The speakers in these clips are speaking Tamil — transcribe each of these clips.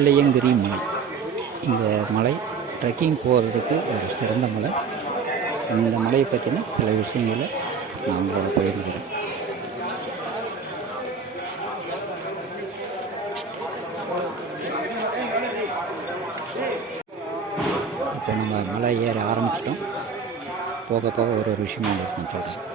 வெள்ளையங்கிரி மலை. இந்த மலை ட்ரெக்கிங் போகிறதுக்கு ஒரு சிறந்த மலை. இந்த மலையை பற்றின சில விஷயங்களை நான் உங்களோட பகிர்ந்துக்கிறேன். இப்போ நம்ம மலை ஏற ஆரம்பிச்சிட்டோம். போக போக ஒரு விஷயமா இருக்கும் சொல்கிறேன்.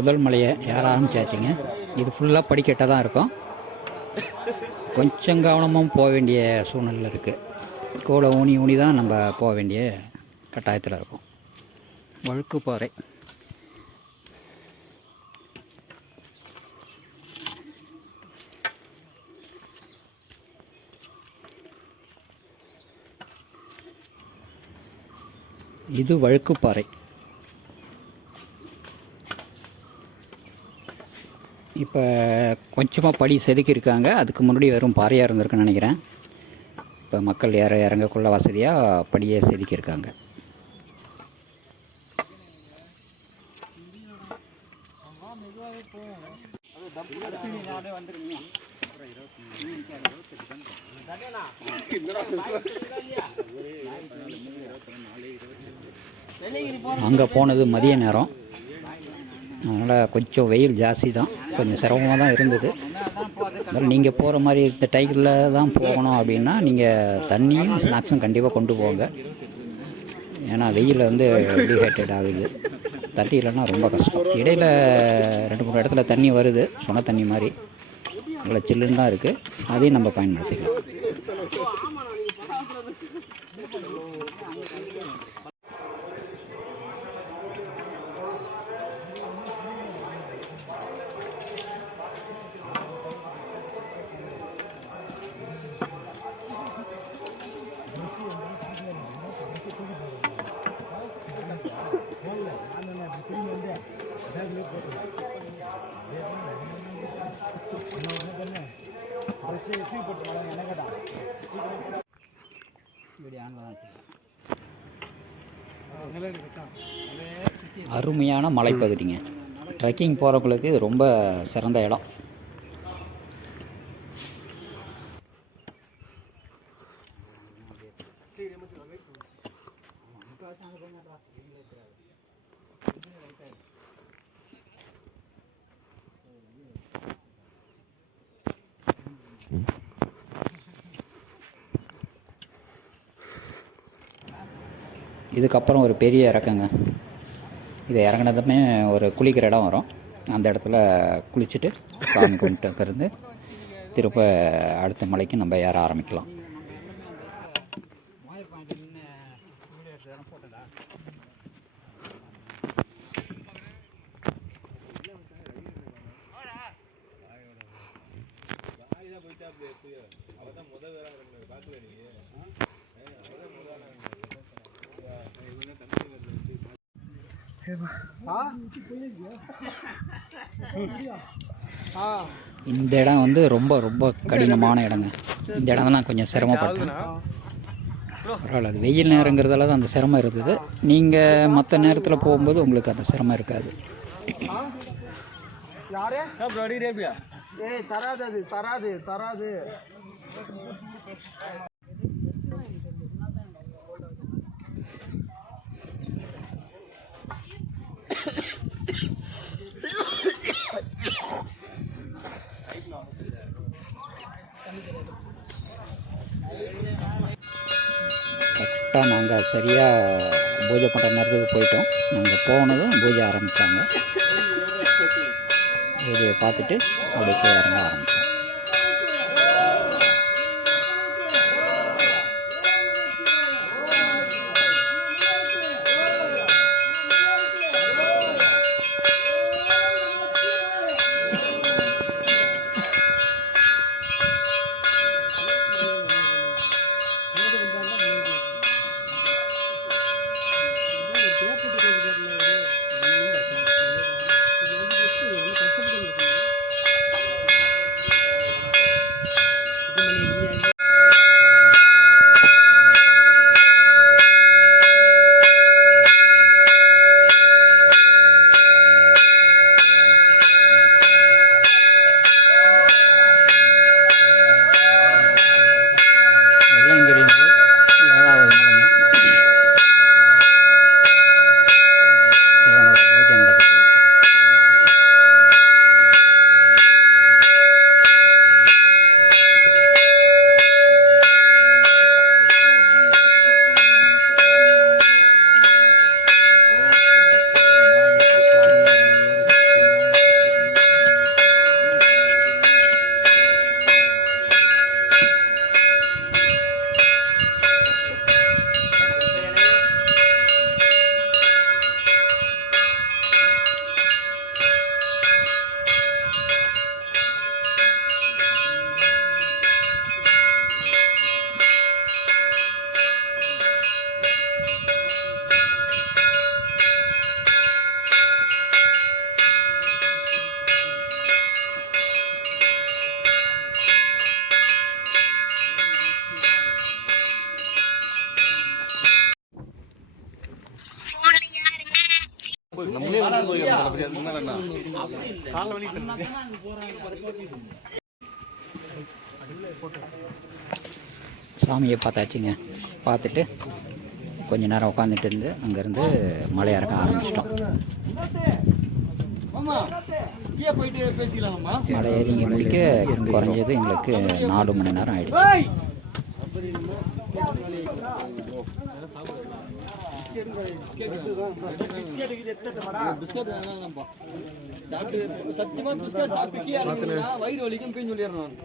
முதல் மலையை ஏற ஆரம்பிச்சாச்சுங்க. இது ஃபுல்லாக படிக்கட்டாக தான் இருக்கும். கொஞ்சம் கவனமும் போக வேண்டிய சூழ்நிலை இருக்குது. கூட ஊனி ஊனி தான் நம்ம போக வேண்டிய கட்டாயத்தில் இருக்கும். வழுக்குப்பாறை. இது வழுக்குப்பாறை. இப்போ கொஞ்சமாக படி செதுக்கியிருக்காங்க. அதுக்கு முன்னாடி வெறும் பாறையாக இருந்திருக்குன்னு நினைக்கிறேன். இப்போ மக்கள் இறங்கக்குள்ள வசதியாக படியை செதுக்கியிருக்காங்க. அங்கே போனது மதிய நேரம், அதனால் கொஞ்சம் வெயில் ஜாஸ்தி தான். கொஞ்சம் சிரமமாக தான் இருந்தது. அதனால் நீங்கள் போகிற மாதிரி இந்த டைமில் தான் போகணும் அப்படின்னா நீங்கள் தண்ணியும் ஸ்நாக்ஸும் கண்டிப்பாக கொண்டு போங்க. ஏன்னா வெயில் டீஹைட்ரேட் ஆகுது. தண்ணி இல்லைன்னா ரொம்ப கஷ்டம். இடையில் 2-3 இடத்துல தண்ணி வருது, சொன்ன தண்ணி மாதிரி. இவ்வளோ சில்லுன்னு தான் இருக்குது. அதையும் நம்ம பயன்படுத்திக்கலாம். அருமையான மலைப்பகுதிங்க. ட்ரெக்கிங் போகிறவங்களுக்கு இது ரொம்ப சிறந்த இடம். இதுக்கப்புறம் ஒரு பெரிய இறக்கங்க. இதை இறங்கினதுமே ஒரு குளிக்கிற இடம் வரும். அந்த இடத்துல குளிச்சுட்டு சாமி கும்பிட்டு இருந்து திருப்ப அடுத்த மலைக்கு நம்ம ஏற ஆரம்பிக்கலாம். இந்த இடம் ரொம்ப ரொம்ப கடினமான இடங்க. இந்த இடம் தான் நான் கொஞ்சம் சிரமப்பட்டேன். பரவாயில்ல, அது வெயில் நேரங்கிறதால தான் அந்த சிரமம் இருந்தது. நீங்கள் மற்ற நேரத்தில் போகும்போது உங்களுக்கு அந்த சிரமம் இருக்காது. கரெக்டாக நாங்கள் சரியாக பூஜை பண்ணுற நேரத்துக்கு போயிட்டோம். நாங்கள் போனதும் பூஜை ஆரம்பித்தாங்க. பூஜையை பார்த்துட்டு அப்படியே இறங்க ஆரம்பித்தோம். சாமியை பார்த்தாச்சுங்க. பார்த்துட்டு கொஞ்ச நேரம் உட்காந்துட்டு இருந்து அங்கேருந்து மலை இறக்க ஆரம்பிச்சிட்டோம். மலை ஏறி இங்கே முடிக்க குறைஞ்சது எங்களுக்கு 4 மணி நேரம் ஆயிடுச்சு. சத்தியமா பிஸ்கட் சாப்பிட்டு வயிறு வலிக்கும் சொல்லிடுறேன்.